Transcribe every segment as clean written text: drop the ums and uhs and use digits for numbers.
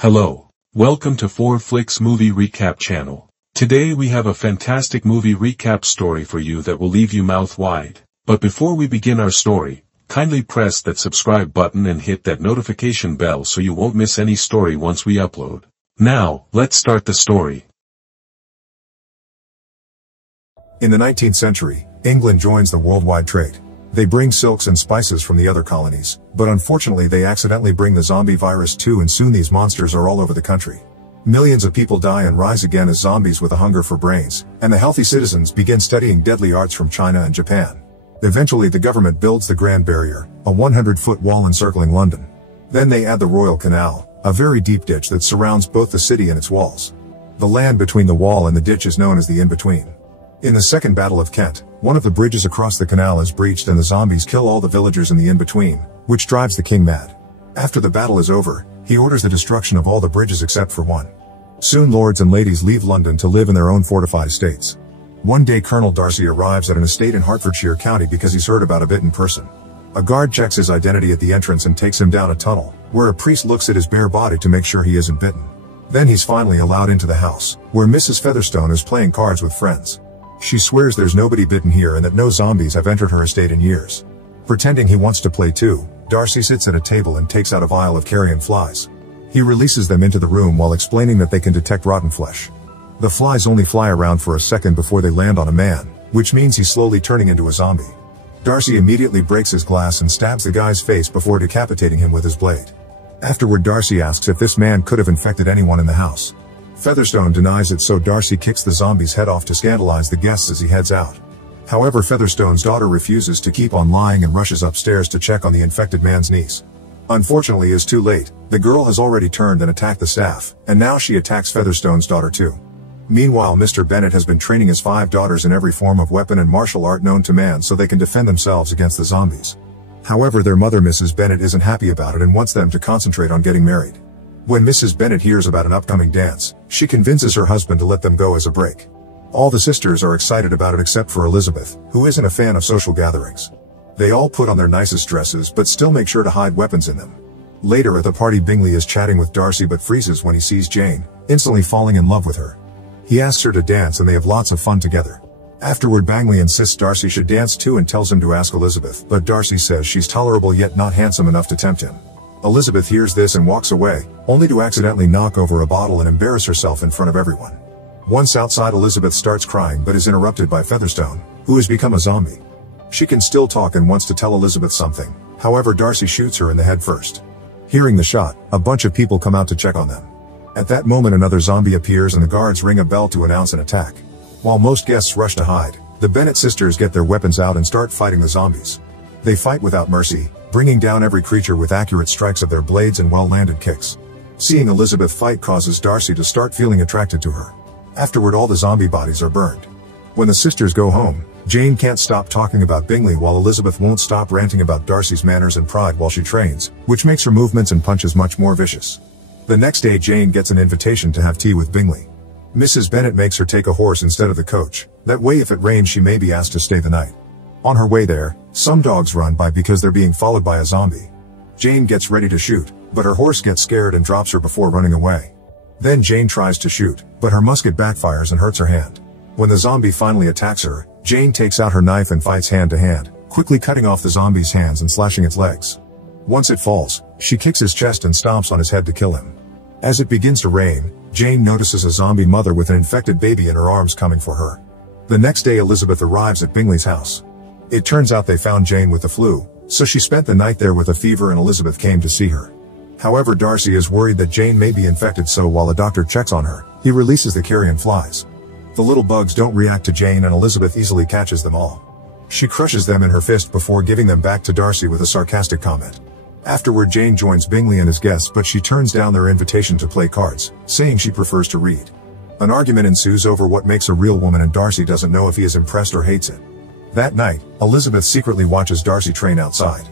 Hello. Welcome to 4Flicks Movie Recap channel. Today we have a fantastic movie recap story for you that will leave you mouth wide. But before we begin our story, kindly press that subscribe button and hit that notification bell so you won't miss any story once we upload. Now, let's start the story. In the 19th century, England joins the worldwide trade. They bring silks and spices from the other colonies, but unfortunately they accidentally bring the zombie virus too, and soon these monsters are all over the country. Millions of people die and rise again as zombies with a hunger for brains, and the healthy citizens begin studying deadly arts from China and Japan. Eventually the government builds the Grand Barrier, a 100-foot wall encircling London. Then they add the Royal Canal, a very deep ditch that surrounds both the city and its walls. The land between the wall and the ditch is known as the in-between. In the Second Battle of Kent, one of the bridges across the canal is breached and the zombies kill all the villagers in the in-between, which drives the king mad. After the battle is over, he orders the destruction of all the bridges except for one. Soon lords and ladies leave London to live in their own fortified estates. One day Colonel Darcy arrives at an estate in Hertfordshire County because he's heard about a bitten person. A guard checks his identity at the entrance and takes him down a tunnel, where a priest looks at his bare body to make sure he isn't bitten. Then he's finally allowed into the house, where Mrs. Featherstone is playing cards with friends. She swears there's nobody bitten here and that no zombies have entered her estate in years. Pretending he wants to play too, Darcy sits at a table and takes out a vial of carrion flies. He releases them into the room while explaining that they can detect rotten flesh. The flies only fly around for a second before they land on a man, which means he's slowly turning into a zombie. Darcy immediately breaks his glass and stabs the guy's face before decapitating him with his blade. Afterward Darcy asks if this man could have infected anyone in the house. Featherstone denies it, so Darcy kicks the zombie's head off to scandalize the guests as he heads out. However, Featherstone's daughter refuses to keep on lying and rushes upstairs to check on the infected man's niece. Unfortunately, it's too late. The girl has already turned and attacked the staff, and now she attacks Featherstone's daughter too. Meanwhile, Mr. Bennet has been training his 5 daughters in every form of weapon and martial art known to man so they can defend themselves against the zombies. However, their mother Mrs. Bennet isn't happy about it and wants them to concentrate on getting married. When Mrs. Bennet hears about an upcoming dance, she convinces her husband to let them go as a break. All the sisters are excited about it except for Elizabeth, who isn't a fan of social gatherings. They all put on their nicest dresses but still make sure to hide weapons in them. Later at the party, Bingley is chatting with Darcy but freezes when he sees Jane, instantly falling in love with her. He asks her to dance and they have lots of fun together. Afterward, Bingley insists Darcy should dance too and tells him to ask Elizabeth, but Darcy says she's tolerable yet not handsome enough to tempt him. Elizabeth hears this and walks away, only to accidentally knock over a bottle and embarrass herself in front of everyone. Once outside, Elizabeth starts crying but is interrupted by Featherstone, who has become a zombie. She can still talk and wants to tell Elizabeth something, however Darcy shoots her in the head first. Hearing the shot, a bunch of people come out to check on them. At that moment another zombie appears and the guards ring a bell to announce an attack. While most guests rush to hide, the Bennet sisters get their weapons out and start fighting the zombies. They fight without mercy, bringing down every creature with accurate strikes of their blades and well-landed kicks. Seeing Elizabeth fight causes Darcy to start feeling attracted to her. Afterward, all the zombie bodies are burned. When the sisters go home, Jane can't stop talking about Bingley while Elizabeth won't stop ranting about Darcy's manners and pride while she trains, which makes her movements and punches much more vicious. The next day Jane gets an invitation to have tea with Bingley. Mrs. Bennet makes her take a horse instead of the coach, that way if it rains she may be asked to stay the night. On her way there, some dogs run by because they're being followed by a zombie. Jane gets ready to shoot, but her horse gets scared and drops her before running away. Then Jane tries to shoot, but her musket backfires and hurts her hand. When the zombie finally attacks her, Jane takes out her knife and fights hand to hand, quickly cutting off the zombie's hands and slashing its legs. Once it falls, she kicks his chest and stomps on his head to kill him. As it begins to rain, Jane notices a zombie mother with an infected baby in her arms coming for her. The next day Elizabeth arrives at Bingley's house. It turns out they found Jane with the flu, so she spent the night there with a fever and Elizabeth came to see her. However, Darcy is worried that Jane may be infected, so while a doctor checks on her, he releases the carrion flies. The little bugs don't react to Jane and Elizabeth easily catches them all. She crushes them in her fist before giving them back to Darcy with a sarcastic comment. Afterward, Jane joins Bingley and his guests, but she turns down their invitation to play cards, saying she prefers to read. An argument ensues over what makes a real woman and Darcy doesn't know if he is impressed or hates it. That night, Elizabeth secretly watches Darcy train outside.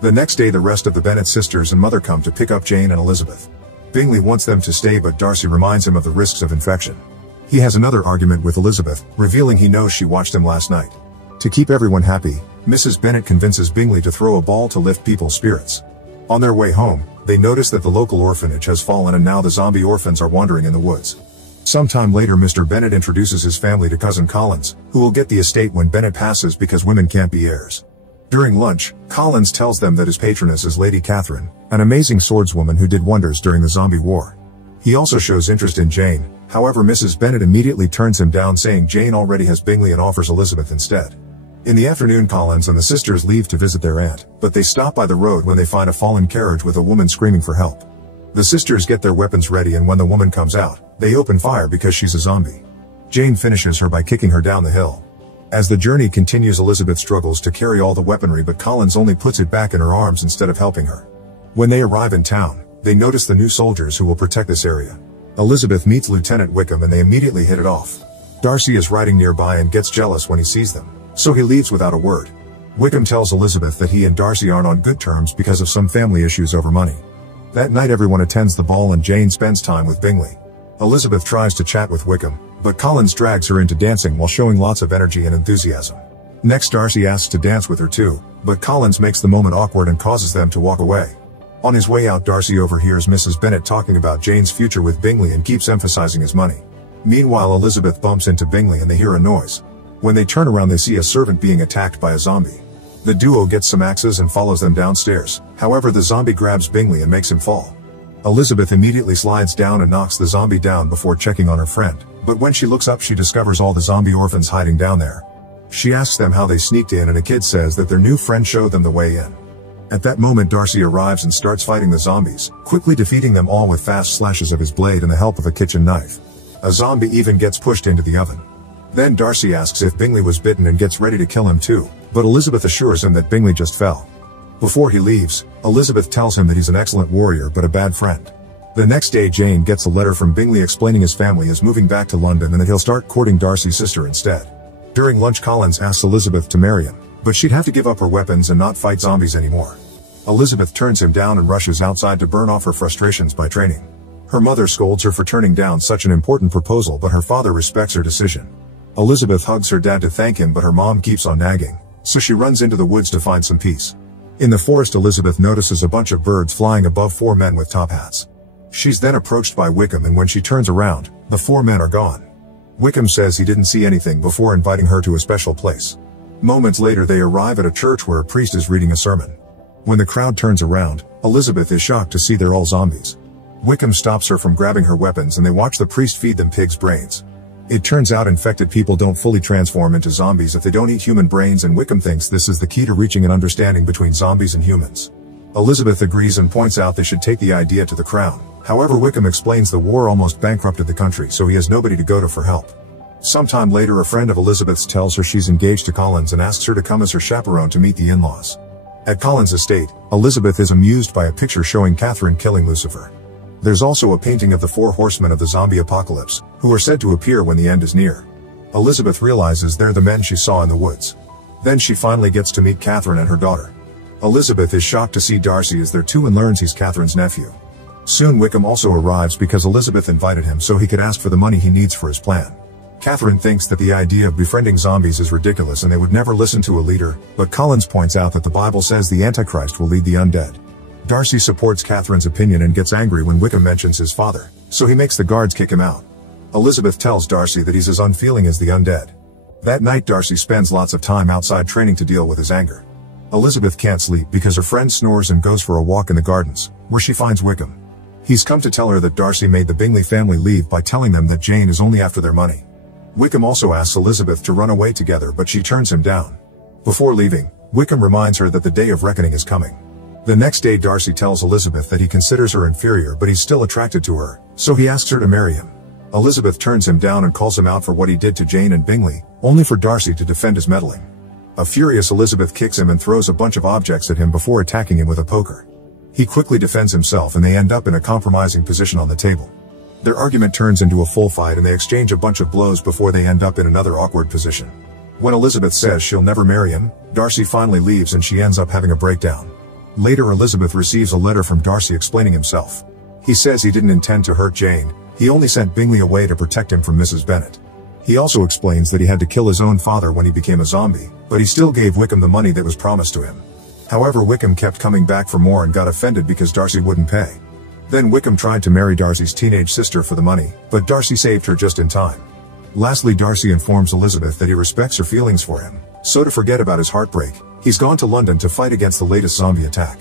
The next day the rest of the Bennet sisters and mother come to pick up Jane and Elizabeth. Bingley wants them to stay, but Darcy reminds him of the risks of infection. He has another argument with Elizabeth, revealing he knows she watched him last night. To keep everyone happy, Mrs. Bennet convinces Bingley to throw a ball to lift people's spirits. On their way home, they notice that the local orphanage has fallen and now the zombie orphans are wandering in the woods. Sometime later Mr. Bennett introduces his family to cousin Collins, who will get the estate when Bennett passes because women can't be heirs. During lunch, Collins tells them that his patroness is Lady Catherine, an amazing swordswoman who did wonders during the zombie war. He also shows interest in Jane, however Mrs. Bennett immediately turns him down saying Jane already has Bingley and offers Elizabeth instead. In the afternoon Collins and the sisters leave to visit their aunt, but they stop by the road when they find a fallen carriage with a woman screaming for help. The sisters get their weapons ready and when the woman comes out, they open fire because she's a zombie. Jane finishes her by kicking her down the hill. As the journey continues Elizabeth struggles to carry all the weaponry but Collins only puts it back in her arms instead of helping her. When they arrive in town, they notice the new soldiers who will protect this area. Elizabeth meets Lieutenant Wickham and they immediately hit it off. Darcy is riding nearby and gets jealous when he sees them, so he leaves without a word. Wickham tells Elizabeth that he and Darcy aren't on good terms because of some family issues over money. That night everyone attends the ball and Jane spends time with Bingley. Elizabeth tries to chat with Wickham, but Collins drags her into dancing while showing lots of energy and enthusiasm. Next Darcy asks to dance with her too, but Collins makes the moment awkward and causes them to walk away. On his way out Darcy overhears Mrs. Bennett talking about Jane's future with Bingley and keeps emphasizing his money. Meanwhile Elizabeth bumps into Bingley and they hear a noise. When they turn around they see a servant being attacked by a zombie. The duo gets some axes and follows them downstairs, however the zombie grabs Bingley and makes him fall. Elizabeth immediately slides down and knocks the zombie down before checking on her friend, but when she looks up she discovers all the zombie orphans hiding down there. She asks them how they sneaked in and a kid says that their new friend showed them the way in. At that moment Darcy arrives and starts fighting the zombies, quickly defeating them all with fast slashes of his blade and the help of a kitchen knife. A zombie even gets pushed into the oven. Then Darcy asks if Bingley was bitten and gets ready to kill him too, but Elizabeth assures him that Bingley just fell. Before he leaves, Elizabeth tells him that he's an excellent warrior but a bad friend. The next day Jane gets a letter from Bingley explaining his family is moving back to London and that he'll start courting Darcy's sister instead. During lunch Collins asks Elizabeth to marry him, but she'd have to give up her weapons and not fight zombies anymore. Elizabeth turns him down and rushes outside to burn off her frustrations by training. Her mother scolds her for turning down such an important proposal but her father respects her decision. Elizabeth hugs her dad to thank him but her mom keeps on nagging, so she runs into the woods to find some peace. In the forest Elizabeth notices a bunch of birds flying above 4 men with top hats. She's then approached by Wickham and when she turns around, the 4 men are gone. Wickham says he didn't see anything before inviting her to a special place. Moments later they arrive at a church where a priest is reading a sermon. When the crowd turns around, Elizabeth is shocked to see they're all zombies. Wickham stops her from grabbing her weapons and they watch the priest feed them pig's brains. It turns out infected people don't fully transform into zombies if they don't eat human brains and Wickham thinks this is the key to reaching an understanding between zombies and humans. Elizabeth agrees and points out they should take the idea to the crown. However Wickham explains the war almost bankrupted the country so he has nobody to go to for help. Sometime later a friend of Elizabeth's tells her she's engaged to Collins and asks her to come as her chaperone to meet the in-laws. At Collins' estate, Elizabeth is amused by a picture showing Catherine killing Lucifer. There's also a painting of the 4 horsemen of the zombie apocalypse, who are said to appear when the end is near. Elizabeth realizes they're the men she saw in the woods. Then she finally gets to meet Catherine and her daughter. Elizabeth is shocked to see Darcy is there too and learns he's Catherine's nephew. Soon Wickham also arrives because Elizabeth invited him so he could ask for the money he needs for his plan. Catherine thinks that the idea of befriending zombies is ridiculous and they would never listen to a leader, but Collins points out that the Bible says the Antichrist will lead the undead. Darcy supports Catherine's opinion and gets angry when Wickham mentions his father, so he makes the guards kick him out. Elizabeth tells Darcy that he's as unfeeling as the undead. That night Darcy spends lots of time outside training to deal with his anger. Elizabeth can't sleep because her friend snores and goes for a walk in the gardens, where she finds Wickham. He's come to tell her that Darcy made the Bingley family leave by telling them that Jane is only after their money. Wickham also asks Elizabeth to run away together but she turns him down. Before leaving, Wickham reminds her that the day of reckoning is coming. The next day Darcy tells Elizabeth that he considers her inferior but he's still attracted to her, so he asks her to marry him. Elizabeth turns him down and calls him out for what he did to Jane and Bingley, only for Darcy to defend his meddling. A furious Elizabeth kicks him and throws a bunch of objects at him before attacking him with a poker. He quickly defends himself and they end up in a compromising position on the table. Their argument turns into a full fight and they exchange a bunch of blows before they end up in another awkward position. When Elizabeth says she'll never marry him, Darcy finally leaves and she ends up having a breakdown. Later Elizabeth receives a letter from Darcy explaining himself. He says he didn't intend to hurt Jane, he only sent Bingley away to protect him from Mrs. Bennet. He also explains that he had to kill his own father when he became a zombie, but he still gave Wickham the money that was promised to him. However, Wickham kept coming back for more and got offended because Darcy wouldn't pay. Then Wickham tried to marry Darcy's teenage sister for the money, but Darcy saved her just in time. Lastly, Darcy informs Elizabeth that he respects her feelings for him, so to forget about his heartbreak, he's gone to London to fight against the latest zombie attack.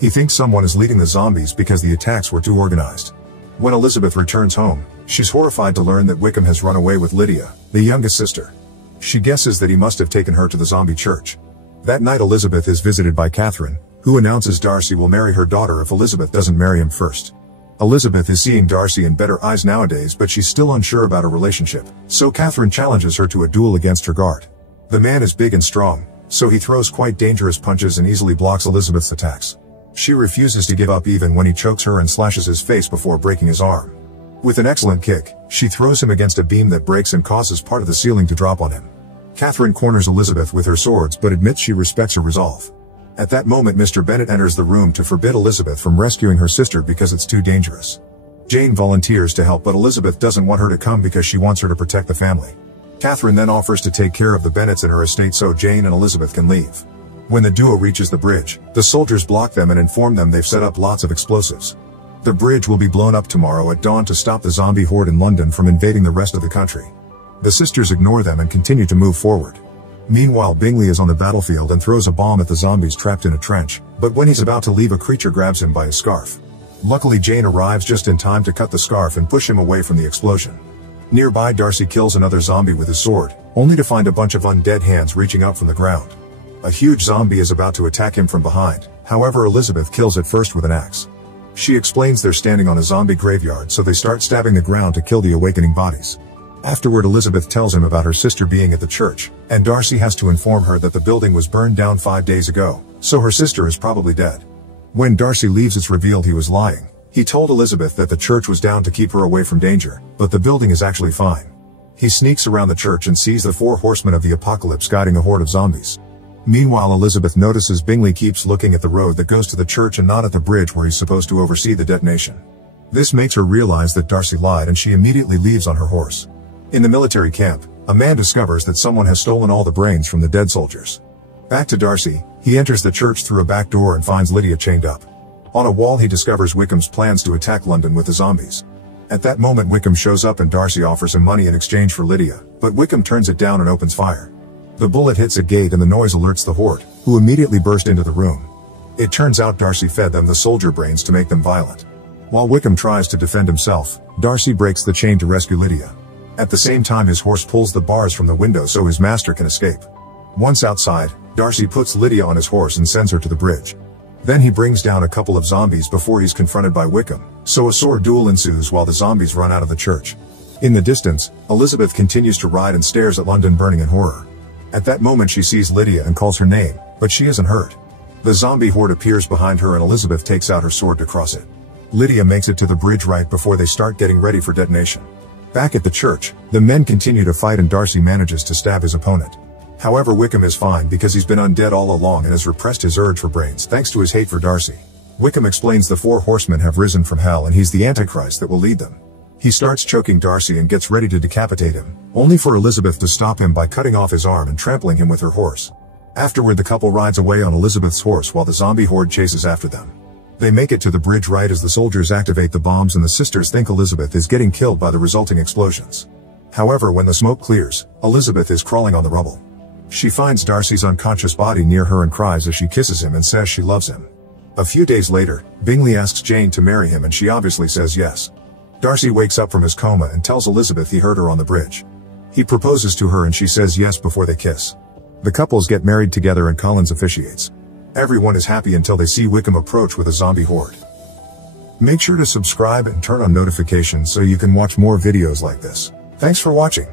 He thinks someone is leading the zombies because the attacks were too organized. When Elizabeth returns home, she's horrified to learn that Wickham has run away with Lydia, the youngest sister. She guesses that he must have taken her to the zombie church. That night Elizabeth is visited by Catherine, who announces Darcy will marry her daughter if Elizabeth doesn't marry him first. Elizabeth is seeing Darcy in better eyes nowadays, but she's still unsure about a relationship, so Catherine challenges her to a duel against her guard. The man is big and strong, so he throws quite dangerous punches and easily blocks Elizabeth's attacks. She refuses to give up even when he chokes her and slashes his face before breaking his arm. With an excellent kick, she throws him against a beam that breaks and causes part of the ceiling to drop on him. Catherine corners Elizabeth with her swords but admits she respects her resolve. At that moment Mr. Bennet enters the room to forbid Elizabeth from rescuing her sister because it's too dangerous. Jane volunteers to help, but Elizabeth doesn't want her to come because she wants her to protect the family. Catherine then offers to take care of the Bennets in her estate so Jane and Elizabeth can leave. When the duo reaches the bridge, the soldiers block them and inform them they've set up lots of explosives. The bridge will be blown up tomorrow at dawn to stop the zombie horde in London from invading the rest of the country. The sisters ignore them and continue to move forward. Meanwhile, Bingley is on the battlefield and throws a bomb at the zombies trapped in a trench, but when he's about to leave, a creature grabs him by his scarf. Luckily, Jane arrives just in time to cut the scarf and push him away from the explosion. Nearby, Darcy kills another zombie with his sword, only to find a bunch of undead hands reaching up from the ground. A huge zombie is about to attack him from behind, however Elizabeth kills it first with an axe. She explains they're standing on a zombie graveyard, so they start stabbing the ground to kill the awakening bodies. Afterward, Elizabeth tells him about her sister being at the church, and Darcy has to inform her that the building was burned down 5 days ago, so her sister is probably dead. When Darcy leaves, it's revealed he was lying. He told Elizabeth that the church was down to keep her away from danger, but the building is actually fine. He sneaks around the church and sees the 4 horsemen of the apocalypse guiding a horde of zombies. Meanwhile, Elizabeth notices Bingley keeps looking at the road that goes to the church and not at the bridge where he's supposed to oversee the detonation. This makes her realize that Darcy lied, and she immediately leaves on her horse. In the military camp, a man discovers that someone has stolen all the brains from the dead soldiers. Back to Darcy, he enters the church through a back door and finds Lydia chained up. On a wall he discovers Wickham's plans to attack London with the zombies. At that moment Wickham shows up and Darcy offers him money in exchange for Lydia, but Wickham turns it down and opens fire. The bullet hits a gate and the noise alerts the horde, who immediately burst into the room. It turns out Darcy fed them the soldier brains to make them violent. While Wickham tries to defend himself, Darcy breaks the chain to rescue Lydia. At the same time, his horse pulls the bars from the window so his master can escape. Once outside, Darcy puts Lydia on his horse and sends her to the bridge. Then he brings down a couple of zombies before he's confronted by Wickham, so a sword duel ensues while the zombies run out of the church. In the distance, Elizabeth continues to ride and stares at London burning in horror. At that moment she sees Lydia and calls her name, but she isn't hurt. The zombie horde appears behind her and Elizabeth takes out her sword to cross it. Lydia makes it to the bridge right before they start getting ready for detonation. Back at the church, the men continue to fight and Darcy manages to stab his opponent. However, Wickham is fine because he's been undead all along and has repressed his urge for brains thanks to his hate for Darcy. Wickham explains the 4 horsemen have risen from hell and he's the Antichrist that will lead them. He starts choking Darcy and gets ready to decapitate him, only for Elizabeth to stop him by cutting off his arm and trampling him with her horse. Afterward, the couple rides away on Elizabeth's horse while the zombie horde chases after them. They make it to the bridge right as the soldiers activate the bombs and the sisters think Elizabeth is getting killed by the resulting explosions. However, when the smoke clears, Elizabeth is crawling on the rubble. She finds Darcy's unconscious body near her and cries as she kisses him and says she loves him. A few days later, Bingley asks Jane to marry him and she obviously says yes. Darcy wakes up from his coma and tells Elizabeth he heard her on the bridge. He proposes to her and she says yes before they kiss. The couples get married together and Collins officiates. Everyone is happy until they see Wickham approach with a zombie horde. Make sure to subscribe and turn on notifications so you can watch more videos like this. Thanks for watching.